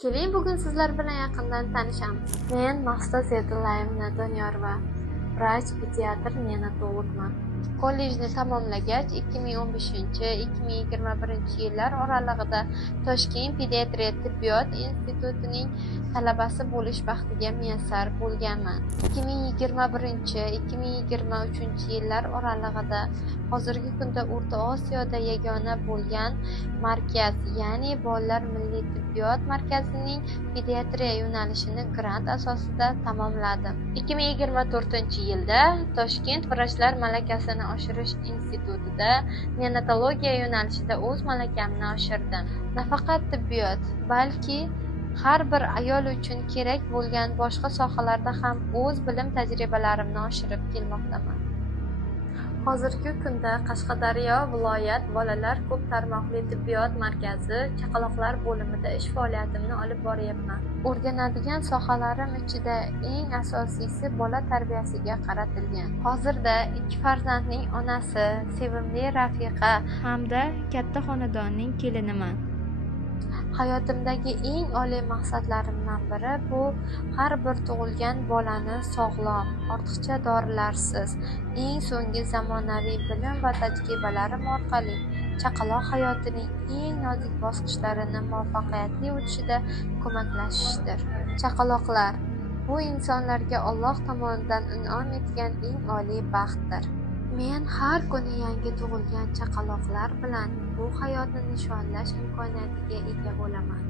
Keling, bugun sizlar bilan yaqindan tanishamiz. Men Maqsud Sa'dullayeva Doniyorova, vrach-pediatr, neonatologman. Kollejni tamomlagach, 2015-2021 yillar oralig'ida Toshkent pediatriya tibbiyot institutining talabasi bo'lish baxtiga muyassar bo'lganman. 2021-2023 yillar oralig'ida hozirgi kunda O'rta Osiyoda yagona bo'lgan markaz, ya'ni Bolalar milliy tibbiyot markazining pediatriya yo'nalishini grant asosida tamomladim. 2024-yilda Toshkent vrachlar malakasini oshirish institutida neonatologiya yo'nalishida o'z malakamni oshirdim. Nafaqat tibbiyot, balki har bir ayol uchun kerak bo'lgan boshqa sohalarda ham o'z bilim tajribalarimni oshirib kelmoqdaman. Hozirgi kunda Qashqadaryo viloyat bolalar ko'p tarmoqli tibbiyot markazi chaqaloqlar bo'limida ish faoliyatimni olib boryapman. O'rganadigan sohalarim ichida eng asosiysi bola tarbiyasiga qaratilgan. Hozirda 2 farzandning onasi, sevimli rafiqa hamda katta xonadonning keliniman. Hayotimdagi eng oliy maqsadlarimdan biri bu har bir tug'ilgan bolani sog'lom, ortiqcha dorilarsiz, eng so'nggi zamonaviy bilim va tajribalarim orqali chaqaloq hayotining eng nozik bosqichlarini muvaffaqiyatli o'tishida ko'maklashishdir. Chaqaloqlar bu insonlarga Alloh tomonidan in'om etgan eng oliy baxtdir. Men har kuni yangi tug'ilgan chaqaloqlar bilan bu hayotni nishonlash imkoniyatiga ega bo'laman.